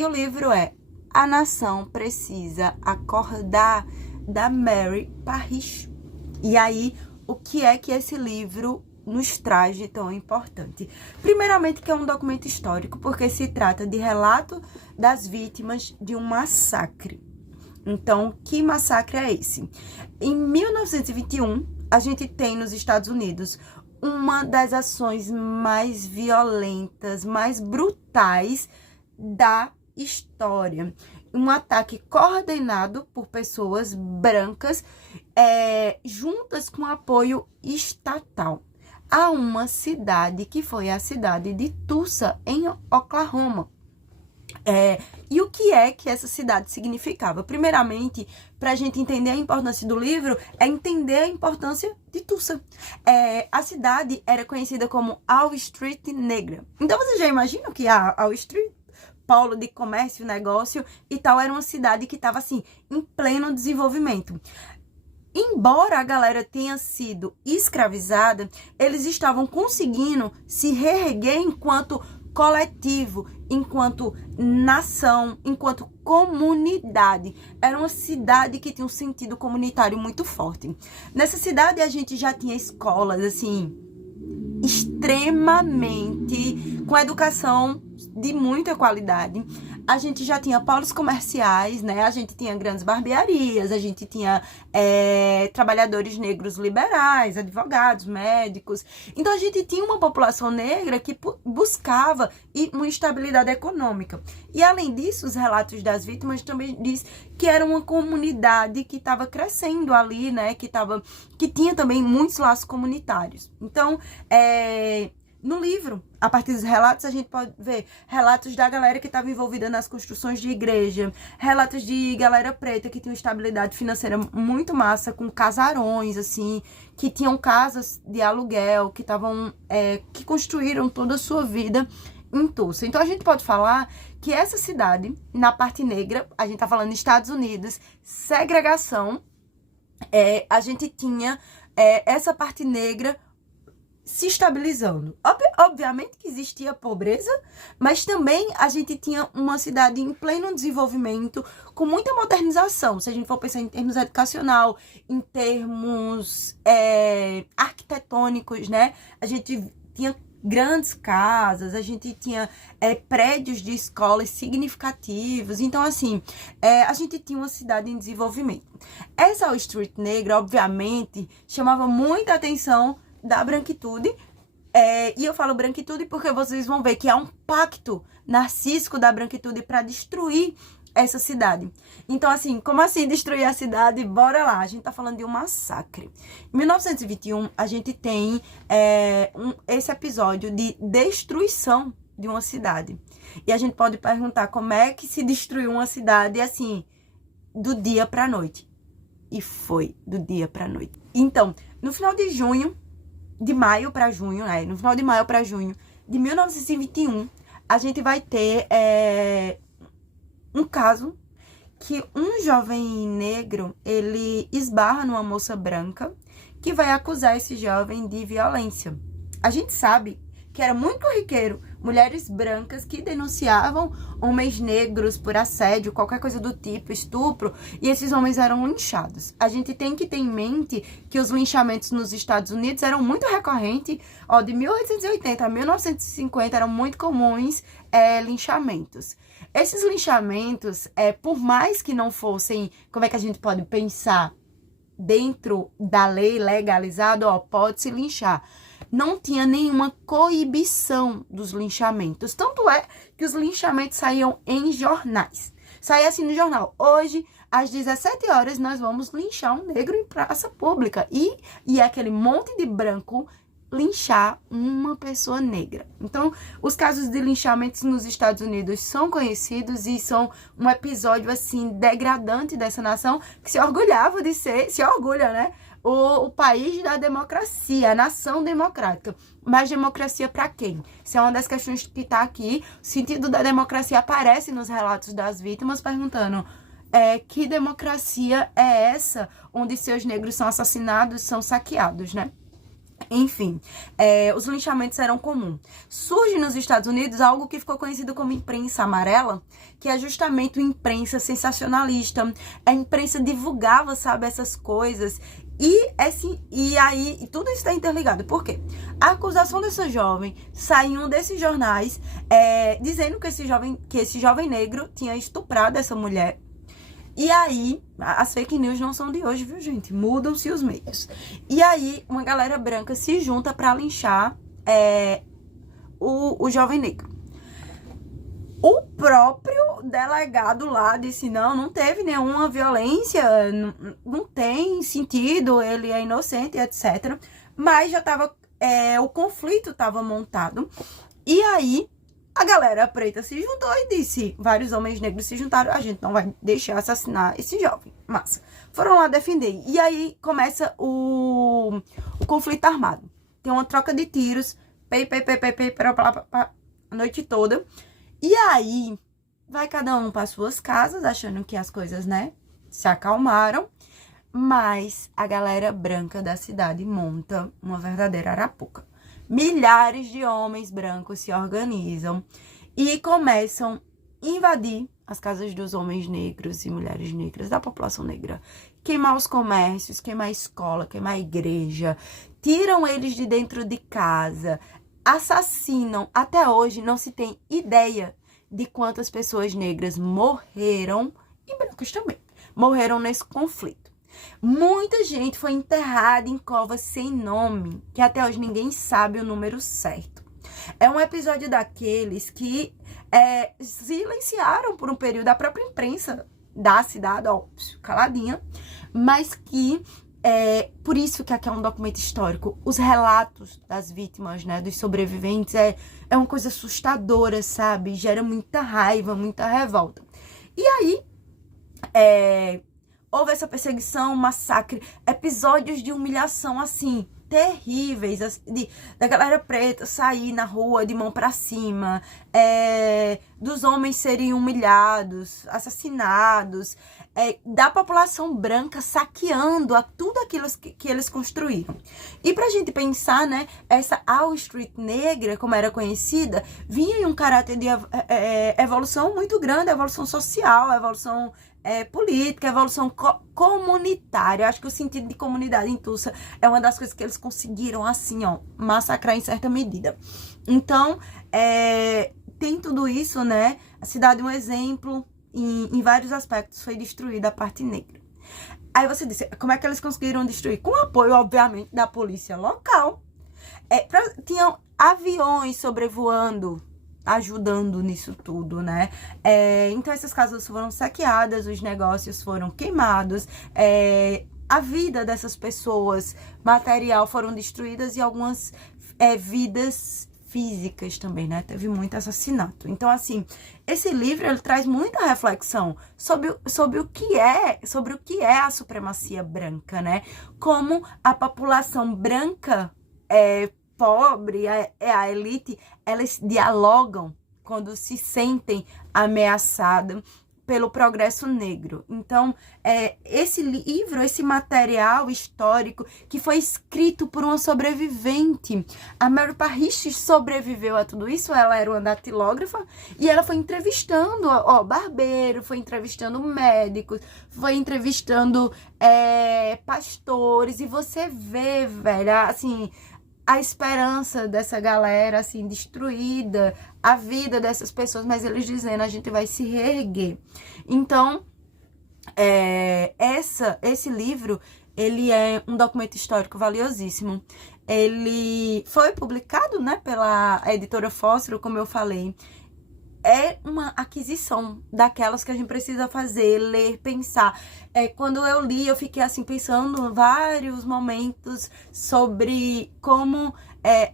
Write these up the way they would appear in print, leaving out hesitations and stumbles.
E o livro é A Nação Precisa Acordar, da Mary Parrish. E aí, o que é que esse livro nos traz de tão importante? Primeiramente, que é um documento histórico, porque se trata de relato das vítimas de um massacre. Então, que massacre é esse? Em 1921, a gente tem nos Estados Unidos uma das ações mais violentas, mais brutais da história. Um ataque coordenado por pessoas brancas, juntas com apoio estatal, a uma cidade que foi a cidade de Tulsa, em Oklahoma. E o que é que essa cidade significava? Primeiramente, para a gente entender a importância do livro, é entender a importância de Tulsa. A cidade era conhecida como Wall Street Negra. Então, você já imagina que a Wall Street, polo de comércio, negócio e tal, era uma cidade que estava, assim, em pleno desenvolvimento. Embora a galera tenha sido escravizada, eles estavam conseguindo se reerguer enquanto coletivo, enquanto nação, enquanto comunidade. Era uma cidade que tinha um sentido comunitário muito forte. Nessa cidade a gente já tinha escolas, assim, extremamente com educação de muita qualidade. A gente já tinha polos comerciais, né? A gente tinha grandes barbearias, a gente tinha trabalhadores negros liberais, advogados, médicos. Então, a gente tinha uma população negra que buscava uma estabilidade econômica. E, além disso, os relatos das vítimas também diz que era uma comunidade que estava crescendo ali, né? Que tinha também muitos laços comunitários. Então, no livro, a partir dos relatos, a gente pode ver relatos da galera que estava envolvida nas construções de igreja, relatos de galera preta que tinha uma estabilidade financeira muito massa, com casarões, assim, que tinham casas de aluguel, que construíram toda a sua vida em Tulsa. Então, a gente pode falar que essa cidade, na parte negra, a gente tá falando Estados Unidos, segregação, a gente tinha essa parte negra se estabilizando. Obviamente que existia pobreza, mas também a gente tinha uma cidade em pleno desenvolvimento, com muita modernização. Se a gente for pensar em termos educacional, em termos arquitetônicos, né? A gente tinha grandes casas, a gente tinha prédios de escolas significativos. Então, assim, a gente tinha uma cidade em desenvolvimento. Essa Wall Street negra, obviamente, chamava muita atenção da branquitude, e eu falo branquitude porque vocês vão ver que há um pacto narcísico da branquitude para destruir essa cidade. Então, assim, como assim destruir a cidade? Bora lá, a gente tá falando de um massacre. Em 1921, a gente tem esse episódio de destruição de uma cidade. E a gente pode perguntar como é que se destruiu uma cidade, assim, do dia pra noite. E foi do dia pra noite. Então, no final de junho, de maio para junho, no final de maio para junho de 1921, a gente vai ter um caso que um jovem negro, ele esbarra numa moça branca que vai acusar esse jovem de violência. A gente sabe que era muito corriqueiro mulheres brancas que denunciavam homens negros por assédio, qualquer coisa do tipo, estupro, e esses homens eram linchados. A gente tem que ter em mente que os linchamentos nos Estados Unidos eram muito recorrentes, de 1880 a 1950 eram muito comuns linchamentos. Esses linchamentos, por mais que não fossem, como é que a gente pode pensar, dentro da lei legalizado, pode-se linchar. Não tinha nenhuma coibição dos linchamentos. Tanto é que os linchamentos saíam em jornais. Saía assim no jornal: hoje, às 17 horas, nós vamos linchar um negro em praça pública. E aquele monte de branco linchar uma pessoa negra. Então, os casos de linchamentos nos Estados Unidos são conhecidos e são um episódio, assim, degradante dessa nação que se orgulhava de ser, se orgulha, né? O país da democracia, a nação democrática. Mas democracia para quem? Isso é uma das questões que está aqui. O sentido da democracia aparece nos relatos das vítimas, perguntando que democracia é essa onde seus negros são assassinados, são saqueados, né? Enfim, os linchamentos eram comuns. Surge nos Estados Unidos algo que ficou conhecido como imprensa amarela, que é justamente uma imprensa sensacionalista. A imprensa divulgava, sabe, essas coisas. E aí, tudo isso está interligado. Por quê? A acusação dessa jovem saiu em um desses jornais, dizendo que esse jovem negro tinha estuprado essa mulher. E aí, as fake news não são de hoje, viu, gente? Mudam-se os meios. E aí, uma galera branca se junta pra linchar o jovem negro. O próprio delegado lá disse, não teve nenhuma violência, não tem sentido, ele é inocente, etc. Mas já tava, o conflito tava montado. E aí, a galera preta se juntou e disse, vários homens negros se juntaram, a gente não vai deixar assassinar esse jovem. Massa. Foram lá defender. E aí começa o conflito armado. Tem uma troca de tiros, a noite toda. E aí, vai cada um para suas casas, achando que as coisas, né, se acalmaram. Mas a galera branca da cidade monta uma verdadeira arapuca. Milhares de homens brancos se organizam e começam a invadir as casas dos homens negros e mulheres negras, da população negra. Queimar os comércios, queimar a escola, queimar a igreja. Tiram eles de dentro de casa. Assassinam. Até hoje não se tem ideia de quantas pessoas negras morreram, e brancos também, morreram nesse conflito. Muita gente foi enterrada em covas sem nome, que até hoje ninguém sabe o número certo. É um episódio daqueles que silenciaram por um período a própria imprensa da cidade, ó, caladinha, mas que, por isso que aqui é um documento histórico, os relatos das vítimas, né, dos sobreviventes, é uma coisa assustadora, sabe? Gera muita raiva, muita revolta. E aí, houve essa perseguição, massacre, episódios de humilhação, assim, terríveis, da galera preta sair na rua de mão pra cima, dos homens serem humilhados, assassinados, da população branca saqueando tudo aquilo que eles construíram. E pra gente pensar, né, essa Wall Street negra, como era conhecida, vinha em um caráter de evolução muito grande, evolução social, evolução política, evolução comunitária. Acho que o sentido de comunidade em Tulsa é uma das coisas que eles conseguiram, assim, ó, massacrar em certa medida. Então, tem tudo isso, né? A cidade é um exemplo, em vários aspectos, foi destruída a parte negra. Aí você disse, como é que eles conseguiram destruir? Com o apoio, obviamente, da polícia local. Tinham aviões sobrevoando, ajudando nisso tudo, né? Então essas casas foram saqueadas, os negócios foram queimados, a vida dessas pessoas, material, foram destruídas e algumas vidas físicas também, né? Teve muito assassinato. Então, assim, esse livro, ele traz muita reflexão sobre o que é a supremacia branca, né? Como a população branca pobre, a elite, elas dialogam quando se sentem ameaçadas pelo progresso negro. Então, esse livro, esse material histórico que foi escrito por uma sobrevivente. A Mary Parrish sobreviveu a tudo isso, ela era uma datilógrafa e ela foi entrevistando barbeiro, foi entrevistando médicos, foi entrevistando pastores, e você vê, velho, assim, a esperança dessa galera, assim, destruída, a vida dessas pessoas, mas eles dizendo, a gente vai se reerguer. Então, esse livro, ele é um documento histórico valiosíssimo. Ele foi publicado, né, pela editora Fósforo, como eu falei. É uma aquisição daquelas que a gente precisa fazer, ler, pensar. Quando eu li, eu fiquei assim pensando em vários momentos sobre como,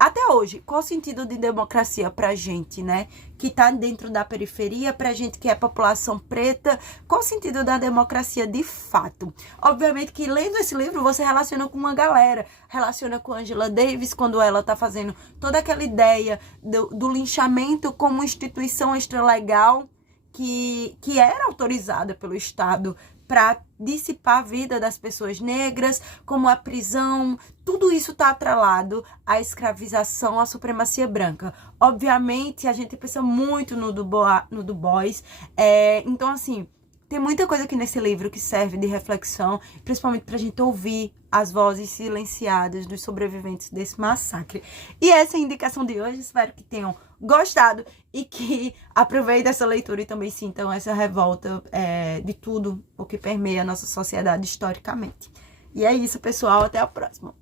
até hoje, qual o sentido de democracia pra gente, né? Que tá dentro da periferia, pra gente que é população preta, qual o sentido da democracia de fato? Obviamente que lendo esse livro, você relaciona com uma galera, relaciona com Angela Davis, quando ela tá fazendo toda aquela ideia do linchamento como instituição extralegal, que era autorizada pelo Estado para dissipar a vida das pessoas negras, como a prisão, tudo isso está atrelado à escravização, à supremacia branca. Obviamente, a gente pensa muito no Du Bois, então, assim, tem muita coisa aqui nesse livro que serve de reflexão, principalmente para a gente ouvir as vozes silenciadas dos sobreviventes desse massacre. E essa é a indicação de hoje, espero que tenham gostado e que aproveitem essa leitura e também sintam essa revolta de tudo o que permeia a nossa sociedade historicamente. E é isso, pessoal, até a próxima.